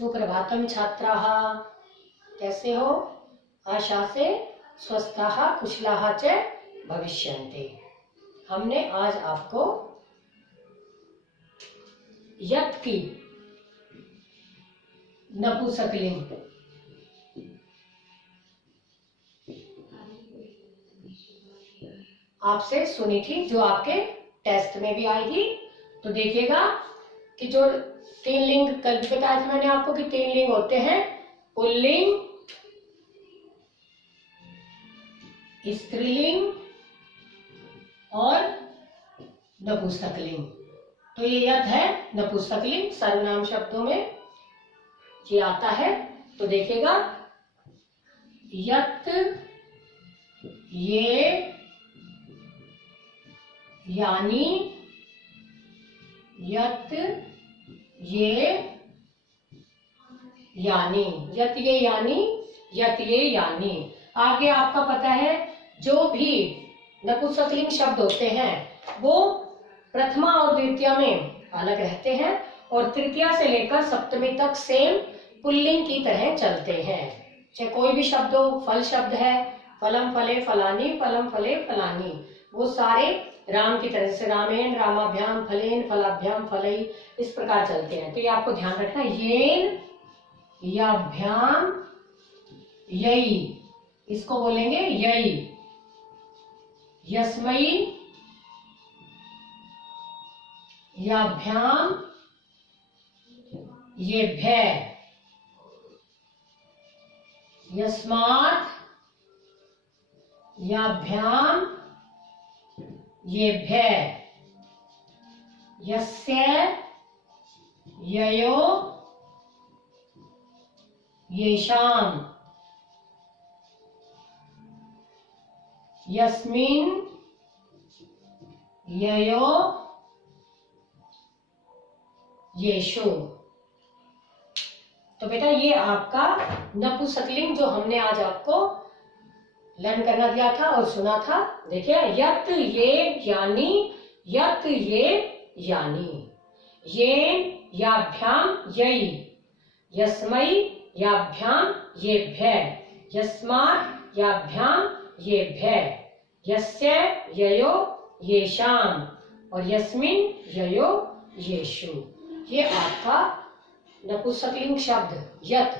सुप्रभातम छात्राः, कैसे हो? आशा से स्वस्थाः कुशलाः च भविष्यन्ति। हमने आज आपको यत् की नपुंसकलिंग आपसे सुनी थी, जो आपके टेस्ट में भी आएगी। तो देखिएगा कि जो 3 लिंग कल भी बताया था मैंने आपको कि 3 लिंग होते हैं, पुल्लिंग, स्त्रीलिंग और नपुंसकलिंग। तो ये यत् है नपुंसकलिंग, सर्वनाम शब्दों में ये आता है। तो देखिएगा यत्, ये, यानी, यत्, ये, यानी, यत् ये यानी, यत् ये यानी। आगे आपका पता है जो भी नपुंसकलिंग शब्द होते हैं वो प्रथमा और द्वितीया में अलग रहते हैं और तृतीया से लेकर सप्तमी तक सेम पुल्लिंग की तरह चलते हैं। चाहे कोई भी शब्द हो, फल शब्द है, फलम फले फलानी, फलम फले फलानी, वो सारे राम की तरह से रामेन रामाभ्याम फलेन फलाभ्याम फलई, इस प्रकार चलते हैं। तो ये आपको ध्यान रखना, येन याभ्याम यई, इसको बोलेंगे यई, यस्मई याभ्याम येभ्य, यस्मात् याभ्याम येभ्य, यस्य ययो येषाम्, यस्मिन् ययो येषु। तो बेटा ये आपका नपुंसकलिंग जो हमने आज आपको लर्न करना दिया था और सुना था। देखिए यत् ये यानी, यत् ये यानी, येन याभ्याम यई, यस्मै याभ्याम येभ्य, यस्मात् याभ्याम येभ्य, यस्य ययो येषाम् और यस्मिन् ययो येषु। ये आपका नपुंसकलिंग शब्द यत्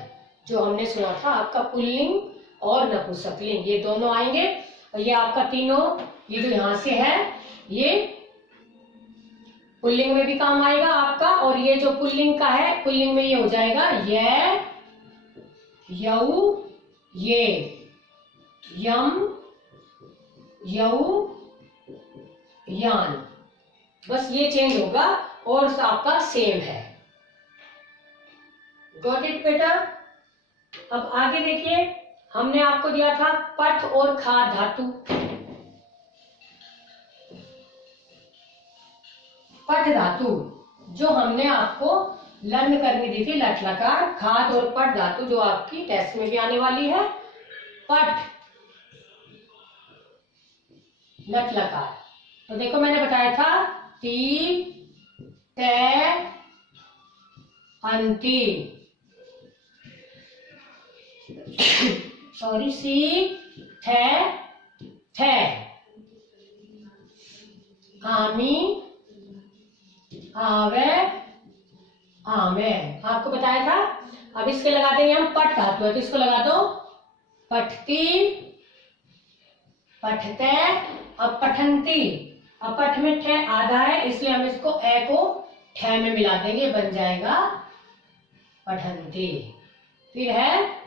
जो हमने सुना था, आपका पुल्लिंग और नपुंसकलिंग ये दोनों आएंगे। और ये आपका तीनों, ये जो यहाँ से है ये पुल्लिंग में भी काम आएगा आपका, और ये जो पुल्लिंग का है पुल्लिंग में ये हो जाएगा ये, यऊ, ये, यम, यऊ, यान, बस ये चेंज होगा और आपका सेम है। गॉट इट बेटा? अब आगे देखिए, हमने आपको दिया था पठ और खा धातु। पठ धातु जो हमने आपको लर्न करनी दी थी, लट लकार, खाद और पठ धातु जो आपकी टेस्ट में भी आने वाली है। पठ, लट लकार, तो देखो मैंने बताया था ती, ते, अंति, सॉरी, सी, थे, थे, आमी, आवे, आमे, आपको बताया था। अब इसके लगा देंगे हम पठ धातु है, तो इसको लगा दो पठती, पठते। अब पठंती, अब पठ में ठे आधा है इसलिए हम इसको ए को ठे में मिला देंगे, बन जाएगा पठंती। फिर है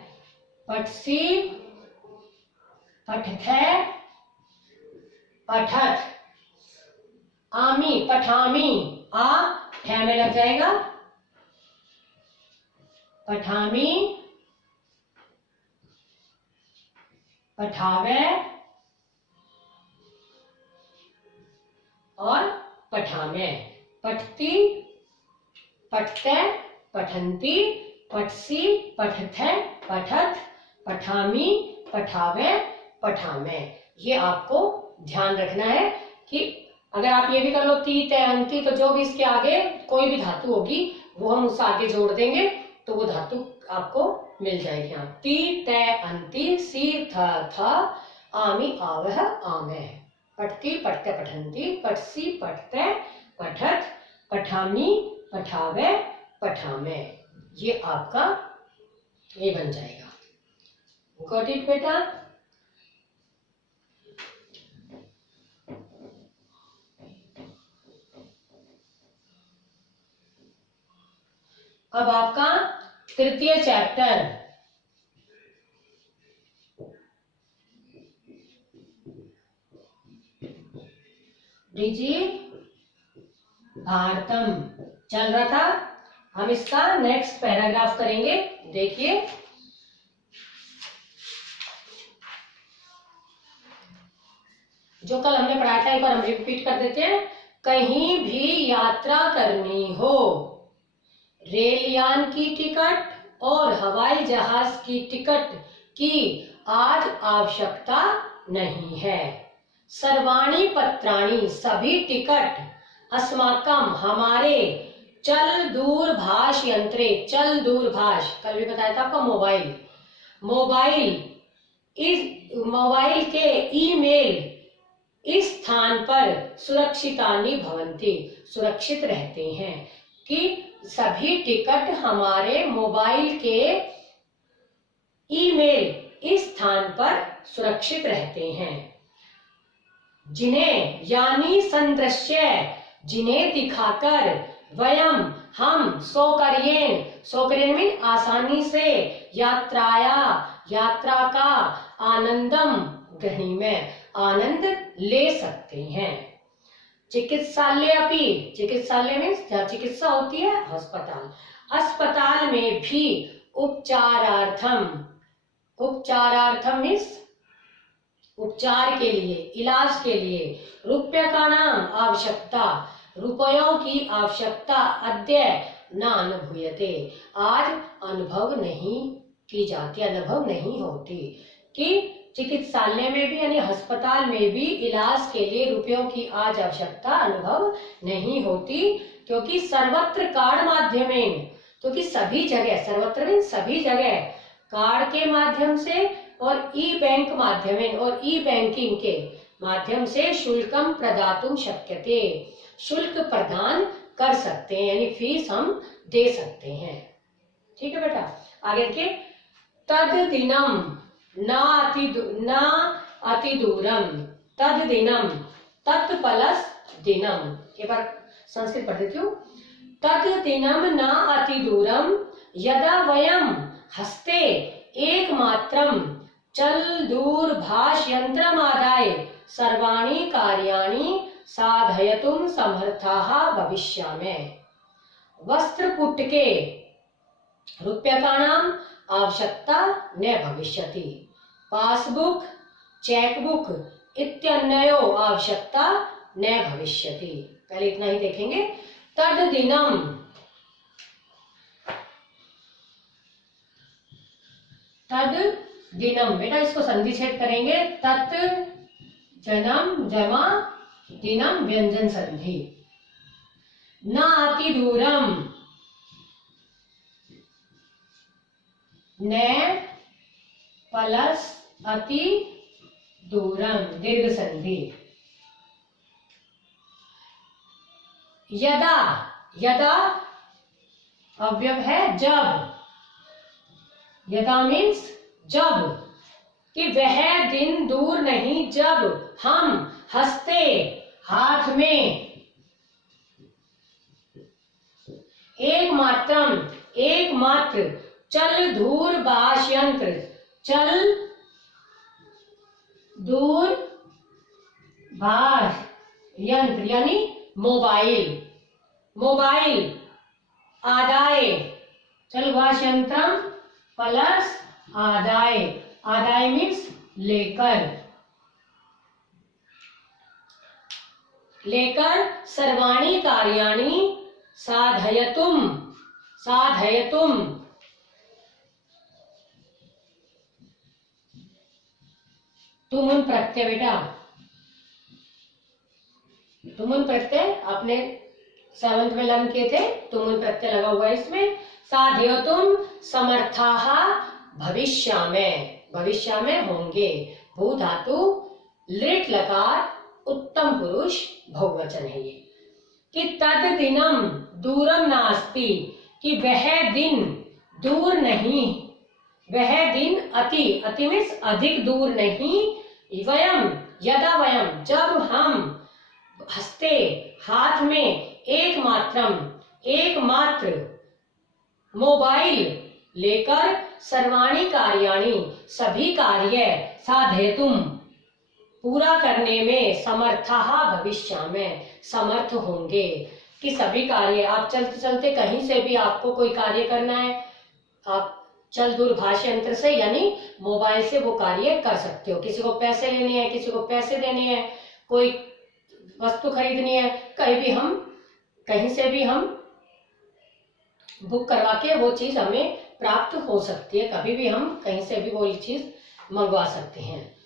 पठसी, पठथे, पठत, आमी, पठामी, आ ठे में लग जाएगा, पठामी, पठावे और पठामे। पठती, पठते, पठंती, पठसी, पठथे, पठत, पठामी, पठावे, पठामे। ये आपको ध्यान रखना है कि अगर आप ये भी कर लो ती, ते, अंति, तो जो भी इसके आगे कोई भी धातु होगी वो हम उस आगे जोड़ देंगे तो वो धातु आपको मिल जाएगी यहाँ। ती तै अंति सी थ थ आमी आवह आमे। पठती पठते पठंती पठसी पठते पठत पठामी पठावे पठामे। ये आपका ये बन जाएगा। गॉट इट बेटा? अब आपका तृतीय चैप्टर डिजी भारतम चल रहा था। हम इसका नेक्स्ट पैराग्राफ करेंगे। देखिए, जो कल हमने पढ़ा था एक बार हम रिपीट कर देते हैं। कहीं भी यात्रा करनी हो, रेलयान की टिकट और हवाई जहाज की टिकट की आज आवश्यकता नहीं है। सर्वाणि पत्राणि सभी टिकट अस्माकम हमारे चल दूरभाष यंत्रे। चल दूरभाष कल भी बताया था आपको। मोबाइल के ईमेल इस स्थान पर सुरक्षितानि भवन्ति सुरक्षित रहते हैं। कि सभी टिकट हमारे मोबाइल के ईमेल इस स्थान पर सुरक्षित रहते हैं। जिन्हें यानी संदृश्य जिन्हें दिखाकर वयम हम सौकर्येन मीन आसानी से यात्रा का आनंदम ग्रहणीमय आनंद ले सकते हैं। चिकित्सालय अपि चिकित्सालय में जहाँ चिकित्सा होती है अस्पताल। अस्पताल में भी उपचारार्थम मीन्स उपचार के लिए इलाज के लिए रुपये का नाम आवश्यकता रुपयों की आवश्यकता अद्य न अनुभूयते आज अनुभव नहीं की जाती अनुभव नहीं होती। कि चिकित्सालय में भी यानी अस्पताल में भी इलाज के लिए रुपयों की आज आवश्यकता अनुभव नहीं होती। क्योंकि सर्वत्र कार्ड माध्यमेन क्योंकि सभी जगह सर्वत्र में सभी जगह कार्ड के माध्यम से और ई बैंक माध्यमेन और ई बैंकिंग के माध्यम से शुल्कम प्रदातुम शक्यते शुल्क प्रदान कर सकते हैं यानी फीस हम दे सकते हैं। ठीक है बेटा, आगे देखिए। तद दिनम न अति दूरम तद दिनम तत्पलस दिनम। एक बार संस्कृत पढ़ देती हूँ। तद दिनम न अति दूरम यदा वयम हस्ते एकमात्रम चल दूरभाष यंत्रमादाय सर्वाणि कार्याणि साधयतुम समर्थाः भविष्यामि। वस्त्रपुटके रूप्यकाणां आवश्यकता न भविष्यति। पासबुक चेकबुक इत्यन्यो आवश्यकता न भविष्यति। पहले इतना ही देखेंगे। तद दिनम बेटा इसको संधि छेद करेंगे। तत् जन्म जमा दिनम व्यंजन संधि। न अति दूरम न प्लस अति दूरम दीर्घ संधि। यदा अव्यय है जब। यदा मीन्स जब कि वह दिन दूर नहीं जब हम हंसते हाथ में एकमात्र चल दूरभाष यंत्र चल दूरभाष यंत्र यानी मोबाइल आदाय चल भाष यंत्रम प्लस आदाय मीन्स लेकर सर्वाणि कार्याणि साधयतुम तुमुन प्रत्यय बेटा तुमुन प्रत्यय आपने 7th में लर्न किए थे, तुमुल प्रत्यय लगा हुआ है इसमें। साधयितुम समर्थाः भविष्य में होंगे। भू धातु लिट लकार उत्तम पुरुष बहुवचन है ये। कि तद दिनम दूरम नास्ति, कि वह दिन दूर नहीं, वह दिन अति मीन्स अधिक दूर नहीं। वयम यदा वयम जब हम हस्ते हाथ में एकमात्र मोबाइल लेकर सर्वाणी कार्याणि सभी कार्य साधयितुम पूरा करने में समर्थाः भविष्य में समर्थ होंगे। कि सभी कार्य आप चलते चलते कहीं से भी आपको कोई कार्य करना है, आप चल दूरभाष यंत्र से यानी मोबाइल से वो कार्य कर सकते हो। किसी को पैसे लेने हैं, किसी को पैसे देने हैं, कोई वस्तु खरीदनी है, कहीं से भी हम बुक करवा के वो चीज हमें प्राप्त हो सकती है। कभी भी हम कहीं से भी वो चीज मंगवा सकते हैं।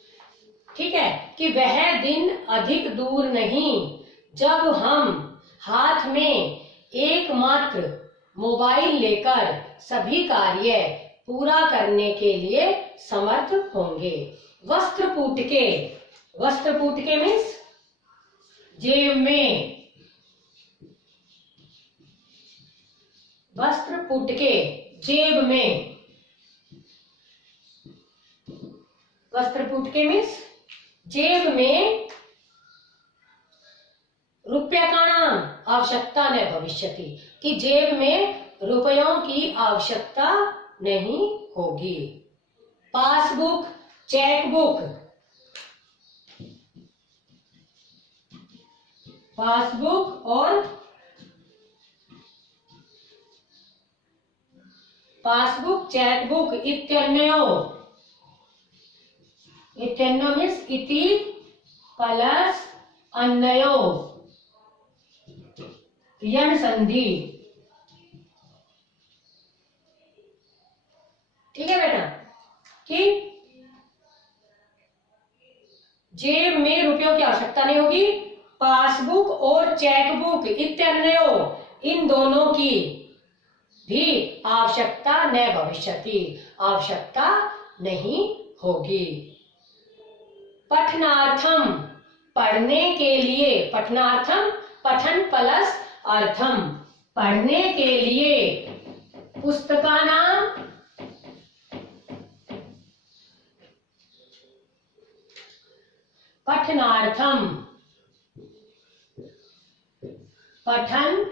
ठीक है, कि वह दिन अधिक दूर नहीं जब हम हाथ में एकमात्र मोबाइल लेकर सभी कार्य पूरा करने के लिए समर्थ होंगे। वस्त्र पुटके मीन्स जेब में, वस्त्र पुटके जेब में, वस्त्र पुटके मीन्स जेब में रुपया का नाम आवश्यकता न भविष्यति, कि जेब में रुपयों की आवश्यकता नहीं होगी। पासबुक चेकबुक, पासबुक और पासबुक चेकबुक इत्यन्यो मीन्स इति प्लस अन्यो यन संधि। ठीक है बेटा, कि जेब में रुपयों की आवश्यकता नहीं होगी। पासबुक और चेकबुक इत्यन्यो इन दोनों की भी आवश्यकता न भविष्यति, आवश्यकता नहीं होगी। पठनार्थम पढ़ने के लिए, पठनार्थम पठन प्लस अर्थम पढ़ने के लिए, पुस्तकानां पठनार्थम पठन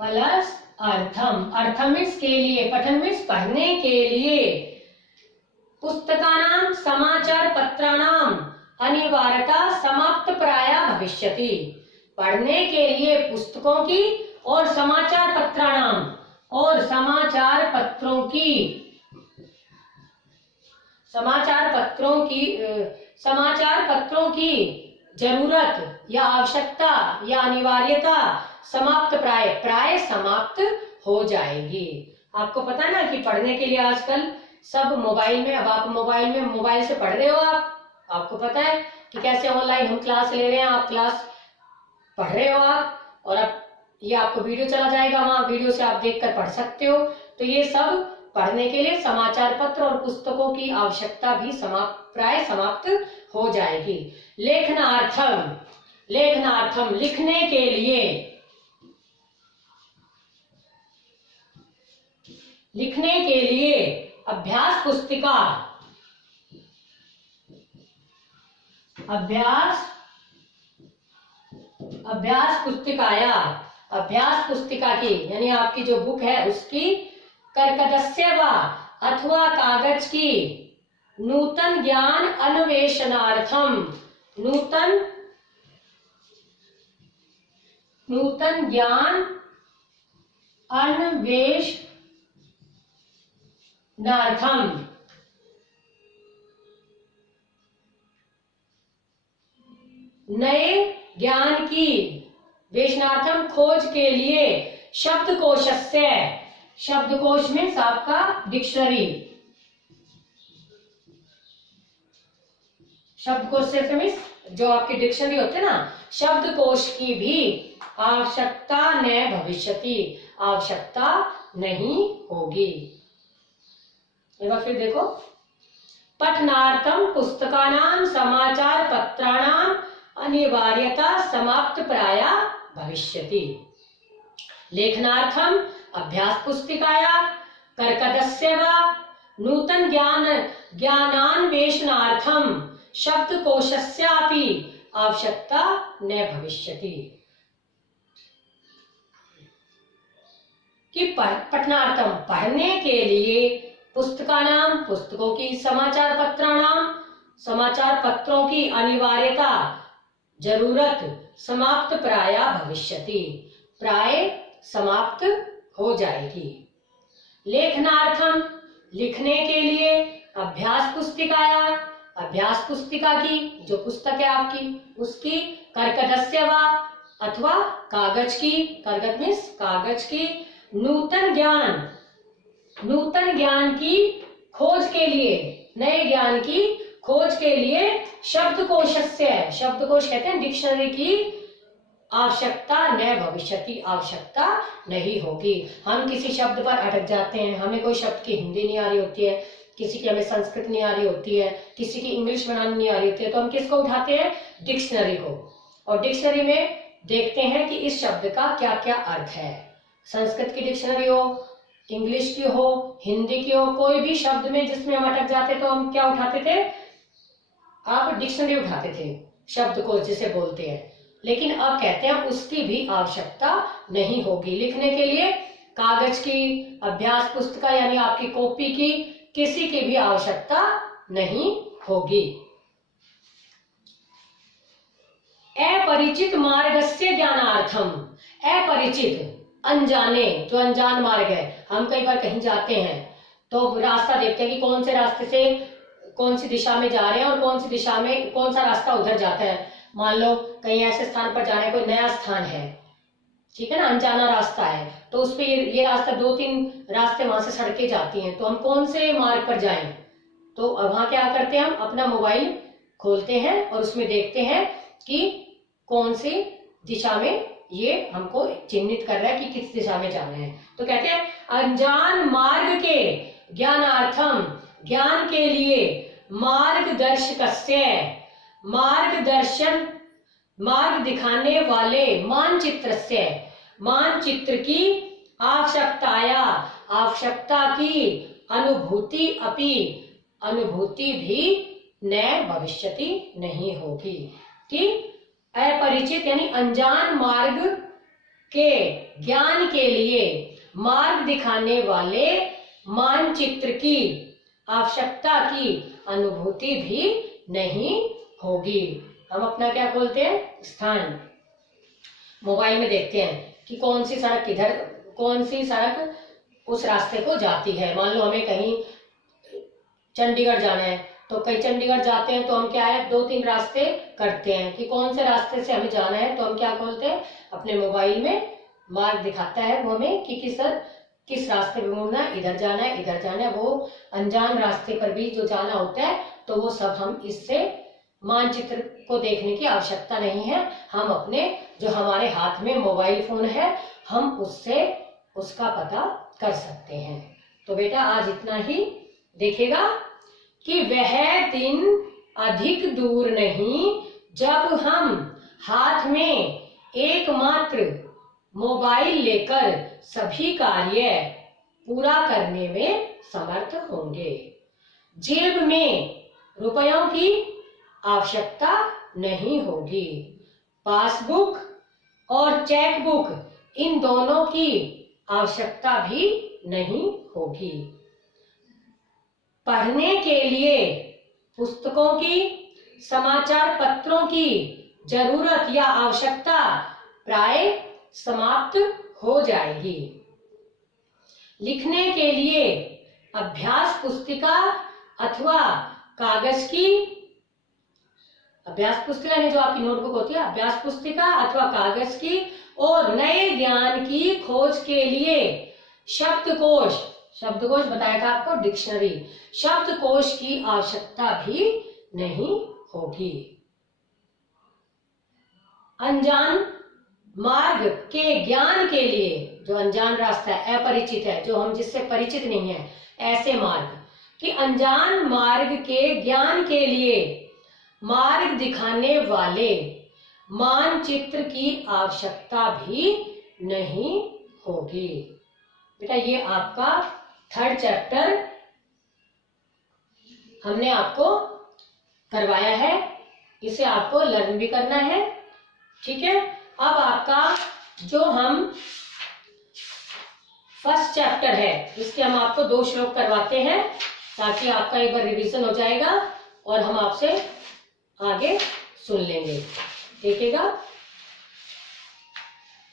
प्लस अर्थम, अर्थम मीन्स के लिए, पठन मीन्स पढ़ने के लिए। पुस्तकानां समाचार पत्राणाम अनिवार्यता समाप्त प्राय भविष्यति, पढ़ने के लिए पुस्तकों की और समाचार पत्राणाम और समाचार पत्रों की जरूरत या आवश्यकता या अनिवार्यता समाप्त प्राय समाप्त हो जाएगी। आपको पता है ना कि पढ़ने के लिए आजकल सब मोबाइल में, अब आप मोबाइल से पढ़ रहे हो। आपको पता है कि कैसे ऑनलाइन हम क्लास ले रहे हैं, आप क्लास पढ़ रहे हो आप, और अब ये आपको वीडियो चला जाएगा, वहां वीडियो से आप देखकर पढ़ सकते हो। तो ये सब पढ़ने के लिए समाचार पत्र और पुस्तकों की आवश्यकता भी प्राय समाप्त हो जाएगी। लेखनार्थम लिखने के लिए, अभ्यास पुस्तिका की यानी आपकी जो बुक है उसकी, कर्कदस्य व अथवा कागज की नूतन ज्ञान अन्वेषणार्थम, नूतन ज्ञान अन्वेषणार्थम, नए ज्ञान की वेशनार्थम खोज के लिए, शब्दकोश मीन्स आपका डिक्शनरी, शब्दकोश से मीन्स जो आपकी डिक्शनरी होते हैं ना, शब्दकोश की भी आवश्यकता न भविष्यति, आवश्यकता नहीं होगी। एक बार फिर देखो, पठनार्थम पुस्तकानां समाचार पत्राणां अनिवार्यता समाप्त प्राया भविष्यति। लेखनार्थम अभ्यास पुस्तिकाया कर्कदस्य वा नूतन ज्ञानान्वेषणार्थम शब्दकोशस्यापि आवश्यकता न भविष्यति। कि पठनार्थम पढ़ने के लिए, पुस्तकानां पुस्तकों की, समाचार पत्राणां समाचार पत्रों की अनिवार्यता जरूरत, समाप्त प्राया भविष्यति प्राय समाप्त हो जाएगी। लेखनार्थम लिखने के लिए, अभ्यास पुस्तिकाया अभ्यास पुस्तिका की, जो पुस्तक है आपकी उसकी, कर्कदस्य वा अथवा कागज की, कर्गद मीन्स कागज की, नूतन ज्ञान की खोज के लिए, नए ज्ञान की खोज के लिए शब्दकोशस्य, शब्दकोश कहते हैं डिक्शनरी की, आवश्यकता न भविष्यति, आवश्यकता नहीं होगी। हम किसी शब्द पर अटक जाते हैं, हमें कोई शब्द की हिंदी नहीं आ रही होती है, किसी की हमें संस्कृत नहीं आ रही होती है, किसी की इंग्लिश बनानी नहीं आ रही होती है, तो हम किसको उठाते हैं? डिक्शनरी को, और डिक्शनरी में देखते हैं कि इस शब्द का क्या क्या अर्थ है। संस्कृत की डिक्शनरी हो, इंग्लिश की हो, हिंदी की हो, कोई भी शब्द में जिसमें हम अटक जाते तो हम क्या उठाते थे? आप डिक्शनरी उठाते थे, शब्द को जिसे बोलते हैं। लेकिन अब कहते हैं उसकी भी आवश्यकता नहीं होगी। लिखने के लिए कागज की, अभ्यास पुस्तिका यानी आपकी कॉपी की, किसी की भी आवश्यकता नहीं होगी। अपरिचित मार्गस्य ज्ञानार्थम, अपरिचित अनजाने, जो अनजान मार्ग है, हम कई बार कहीं जाते हैं तो रास्ता देखते हैं कि कौन से रास्ते से कौन सी दिशा में जा रहे हैं और कौन सी दिशा में कौन सा रास्ता उधर जाता है। मान लो कहीं ऐसे स्थान पर जाना है, कोई नया स्थान है, ठीक है ना, अनजाना रास्ता है, तो उस पे ये रास्ता, 2-3 रास्ते वहां से सड़कें जाती हैं, तो हम कौन से मार्ग पर जाएं? तो वहां क्या करते हैं, हम अपना मोबाइल खोलते हैं और उसमें देखते हैं कि कौन सी दिशा में ये हमको चिन्हित कर रहा है कि किस दिशा में जाना है। तो कहते हैं अनजान मार्ग के ज्ञानार्थम, ज्ञान के लिए, मार्गदर्शकस्य, मार्ग दिखाने वाले, मानचित्रस्य, मानचित्र की, आवश्यकताया, आवश्यकता की, अनुभूति अपि, अनुभूति भी न भविष्यति नहीं होगी। कि अपरिचित यानी अनजान मार्ग के ज्ञान के लिए, मार्ग दिखाने वाले मानचित्र की, आवश्यकता की अनुभूति भी नहीं होगी। हम अपना क्या खोलते हैं? स्थान, मोबाइल में देखते हैं कि कौन सी सड़क किधर, कौन सी सड़क उस रास्ते को जाती है। मान लो हमें कहीं चंडीगढ़ जाना है, तो कहीं चंडीगढ़ जाते हैं तो हम क्या है, 2-3 रास्ते करते हैं कि कौन से रास्ते से हमें जाना है, तो हम क्या खोलते हैं, अपने मोबाइल में मार्ग दिखाता है वो हमें कि किस रास्ते पे मुड़ना है, इधर जाना है, इधर जाना है। वो अनजान रास्ते पर भी जो जाना होता है तो वो सब हम इससे मानचित्र को देखने की आवश्यकता नहीं है। हम अपने जो हमारे हाथ में मोबाइल फोन है, हम उससे उसका पता कर सकते हैं। तो बेटा आज इतना ही। देखेगा कि वह दिन अधिक दूर नहीं जब हम हाथ में एकमात्र मोबाइल लेकर सभी कार्य पूरा करने में समर्थ होंगे। जेब में रुपयों की आवश्यकता नहीं होगी। पासबुक और चेकबुक, इन दोनों की आवश्यकता भी नहीं होगी। पढ़ने के लिए पुस्तकों की, समाचार पत्रों की जरूरत या आवश्यकता प्राय समाप्त हो जाएगी। लिखने के लिए अभ्यास पुस्तिका अथवा कागज की, अभ्यास पुस्तिका यानी जो आपकी नोटबुक होती है, अभ्यास पुस्तिका अथवा कागज की, और नए ज्ञान की खोज के लिए शब्दकोश, शब्दकोश बताया था आपको, डिक्शनरी, शब्दकोश की आवश्यकता भी नहीं होगी। अनजान मार्ग के ज्ञान के लिए, जो अनजान रास्ता है, अपरिचित है, जो हम जिससे परिचित नहीं है, ऐसे मार्ग कि अनजान मार्ग के ज्ञान के लिए मार्ग दिखाने वाले मानचित्र की आवश्यकता भी नहीं होगी। बेटा ये आपका 3rd चैप्टर हमने आपको करवाया है, इसे आपको लर्न भी करना है, ठीक है। अब आपका जो हम 1st चैप्टर है, इसके हम आपको 2 श्लोक करवाते हैं ताकि आपका एक बार रिवीजन हो जाएगा और हम आपसे आगे सुन लेंगे। देखिएगा,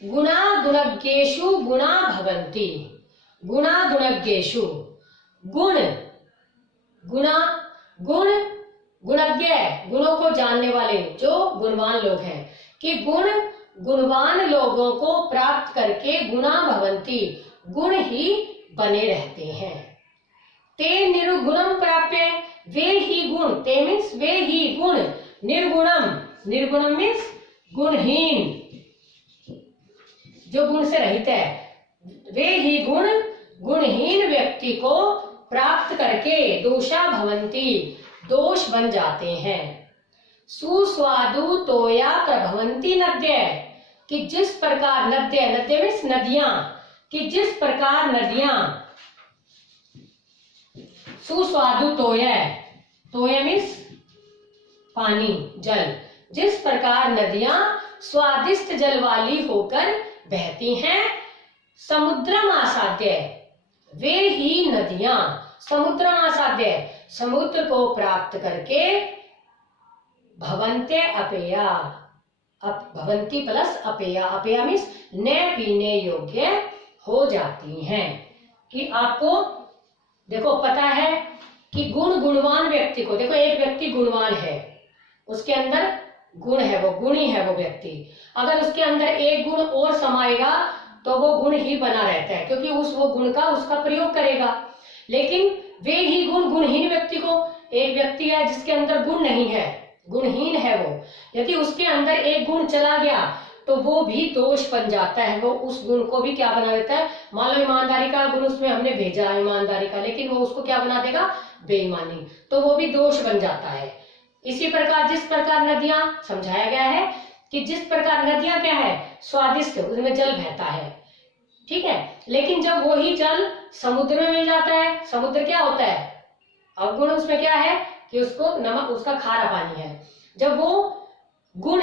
गुणा गुणज्ञेषु गुणा भवन्ति, गुणा गुणज्ञेषु, गुण गुणा गुण गुणज्ञ, गुणों को जानने वाले जो गुणवान लोग हैं, कि गुण गुणवान लोगों को प्राप्त करके गुणा भवन्ति, गुण ही बने रहते हैं। ते निर्गुणम प्राप्य, वे ही गुण, ते मीन्स वे ही गुण, निर्गुणम, निर्गुणम मीन्स गुणहीन, जो गुण से रहित है, वे ही गुण गुणहीन व्यक्ति को प्राप्त करके दोषा भवन्ति, दोष बन जाते हैं। सुस्वादु तोया प्रभवन्ति नद्य, कि जिस प्रकार, नद्य, नद्य मीन्स नदियां, कि जिस प्रकार नदियां, सुस्वादु तोय, तोय मीन्स पानी, जल, जिस प्रकार नदियां स्वादिष्ट जल वाली होकर बहती हैं, समुद्रम आसाद्य, वे ही नदियां, समुद्रम आसाद्य, समुद्र को प्राप्त करके भवन्ते अपेया, भवन्ति प्लस अपेया, अपेया मीन्स न पीने योग्य हो जाती हैं। कि आपको देखो पता है कि गुण गुणवान व्यक्ति को, देखो एक व्यक्ति गुणवान है, उसके अंदर गुण है, वो गुणी है वो व्यक्ति, अगर उसके अंदर एक गुण और समाएगा तो वो गुण ही बना रहता है, क्योंकि वो गुण का उसका प्रयोग करेगा। लेकिन वे ही गुण गुणहीन व्यक्ति को, एक व्यक्ति है जिसके अंदर गुण नहीं है, गुणहीन है वो, यदि उसके अंदर एक गुण चला गया तो वो भी दोष बन जाता है, वो उस गुण को भी क्या बना देता है। मान लो ईमानदारी का गुण उसमें हमने भेजा है ईमानदारी का, लेकिन वो उसको क्या बना देगा, बेईमानी, तो वो भी दोष बन जाता है। इसी प्रकार जिस प्रकार नदियां, समझाया गया है कि जिस प्रकार नदियां क्या है, स्वादिष्ट, उसमें जल बहता है, ठीक है, लेकिन जब वही जल समुद्र में मिल जाता है, समुद्र क्या होता है, अवगुण उसमें क्या है कि उसको नमक, उसका खारा पानी है, जब वो गुण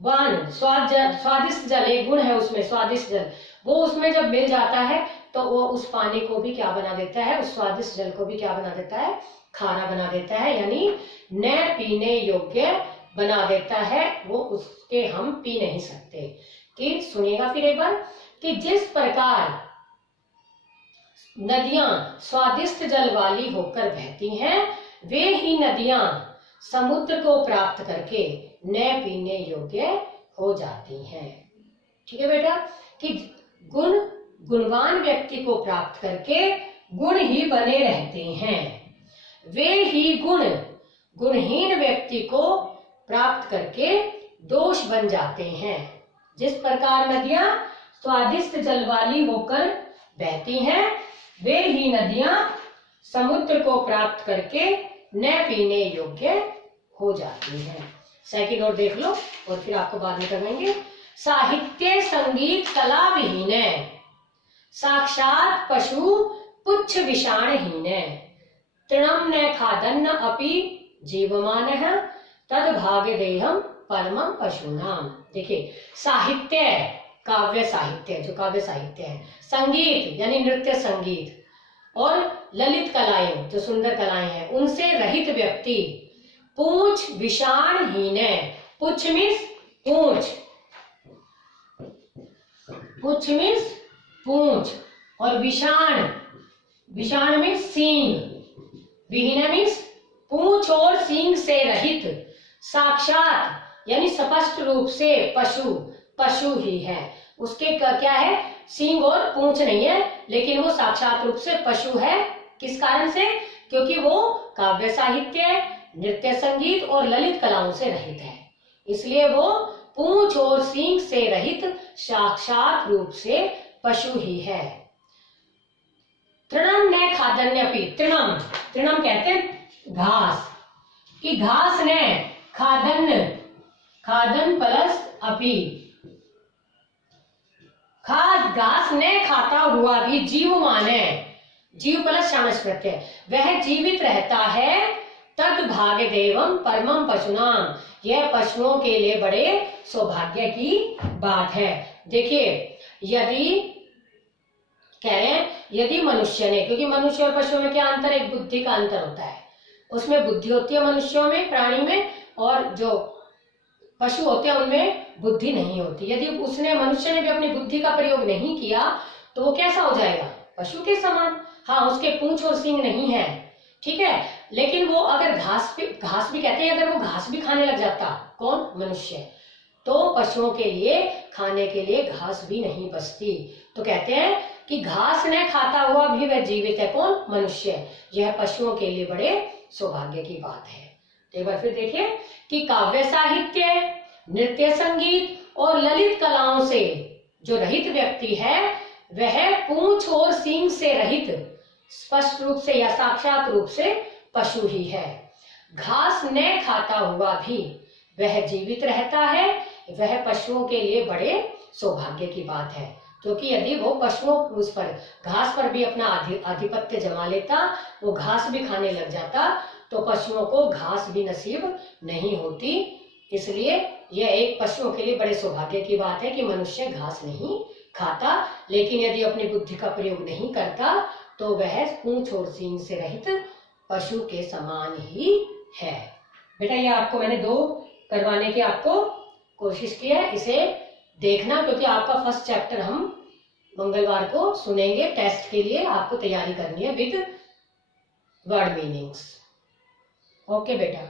वान स्वादिष्ट जल, एक गुण है उसमें स्वादिष्ट जल, वो उसमें जब मिल जाता है तो वो उस पानी को भी क्या बना देता है, उस स्वादिष्ट जल को भी क्या बना देता है, खारा बना देता है, यानी न पीने योग्य बना देता है, वो उसके हम पी नहीं सकते। कि सुनिएगा फिर एक बार, कि जिस प्रकार नदियां स्वादिष्ट जल वाली होकर बहती हैं, वे ही नदियां समुद्र को प्राप्त करके न पीने योग्य हो जाती हैं। ठीक है बेटा, कि गुण गुणवान व्यक्ति को प्राप्त करके गुण ही बने रहते हैं, वे ही गुण गुणहीन व्यक्ति को प्राप्त करके दोष बन जाते हैं। जिस प्रकार नदियां स्वादिष्ट जल वाली होकर बहती हैं, वे ही नदियां समुद्र को प्राप्त करके न पीने योग्य हो जाती हैं। सेकंड और देख लो और फिर आपको बाद में करवाएंगे। साहित्य संगीत कला विहीन, साक्षात पशु पुच्छ विषाणहीन, तृणम न खादन्न अपि जीवमानः तद भाग्य देहम परमं पशूनाम। देखिए, साहित्य, काव्य साहित्य, जो काव्य साहित्य है, संगीत यानी नृत्य संगीत, और ललित कलाएं जो सुंदर कलाएं हैं, उनसे रहित व्यक्ति, पूंछ विषाणहीन, पुच्छ मीन्स पूंछ, पुच्छ मीन्स पूंछ, और विषाण, विषाण मीन्स सींग, विहीन मीन्स पूंछ और सींग से रहित, साक्षात यानी स्पष्ट रूप से पशु, पशु ही है, उसके क्या है, सींग और पूंछ नहीं है, लेकिन वो साक्षात रूप से पशु है। किस कारण से, क्योंकि वो काव्य साहित्य, नृत्य संगीत और ललित कलाओं से रहित है, इसलिए वो पूंछ और सींग से रहित साक्षात रूप से पशु ही है। तृणम न खादन्यपि, तृणम, तृणम कहते हैं घास, कि घास ने खादन, खादन प्लस अपि, घास ने खाता हुआ भी, जीव माने, जीव प्लस शानस प्रत्यय, वह जीवित रहता है। तद भाग्य देवम परमम पशुनाम, यह पशुओं के लिए बड़े सौभाग्य की बात है। देखिए, यदि कह रहे हैं यदि मनुष्य ने, क्योंकि मनुष्य और पशुओं में क्या अंतर है, एक बुद्धि का अंतर होता है, उसमें बुद्धि होती है मनुष्यों में, प्राणी में, और जो पशु होते हैं उनमें बुद्धि नहीं होती। यदि उसने, मनुष्य ने भी अपनी बुद्धि का प्रयोग नहीं किया तो वो कैसा हो जाएगा, पशु के समान। हाँ, उसके पूंछ और सींग नहीं है, ठीक है, लेकिन वो अगर घास भी कहते हैं, अगर वो घास भी खाने लग जाता, कौन, मनुष्य, तो पशुओं के लिए खाने के लिए घास भी नहीं बचती। तो कहते हैं कि घास ने खाता हुआ भी वह जीवित है, कौन, मनुष्य, यह पशुओं के लिए बड़े सौभाग्य की बात है। एक बार फिर देखिए कि काव्य साहित्य, नृत्य, संगीत और ललित कलाओं से जो रहित व्यक्ति है वह पूंछ और सींग से रहित स्पष्ट रूप से या साक्षात रूप से पशु ही है। घास न खाता हुआ भी वह जीवित रहता है, वह पशुओं के लिए बड़े सौभाग्य की बात है, क्योंकि यदि वो पशुओं उस पर, घास पर भी अपना आधिपत्य जमा लेता, वो घास भी खाने लग जाता, तो पशुओं को घास भी नसीब नहीं होती। इसलिए यह एक पशुओं के लिए बड़े सौभाग्य की बात है कि मनुष्य घास नहीं खाता, लेकिन यदि अपनी बुद्धि का प्रयोग नहीं करता तो वह पूंछ और सींग से रहित पशु के समान ही है। बेटा, ये आपको मैंने 2 करवाने की आपको कोशिश की है, इसे देखना, क्योंकि आपका फर्स्ट चैप्टर हम मंगलवार को सुनेंगे, टेस्ट के लिए आपको तैयारी करनी है विद वर्ड मीनिंग्स। ओके बेटा।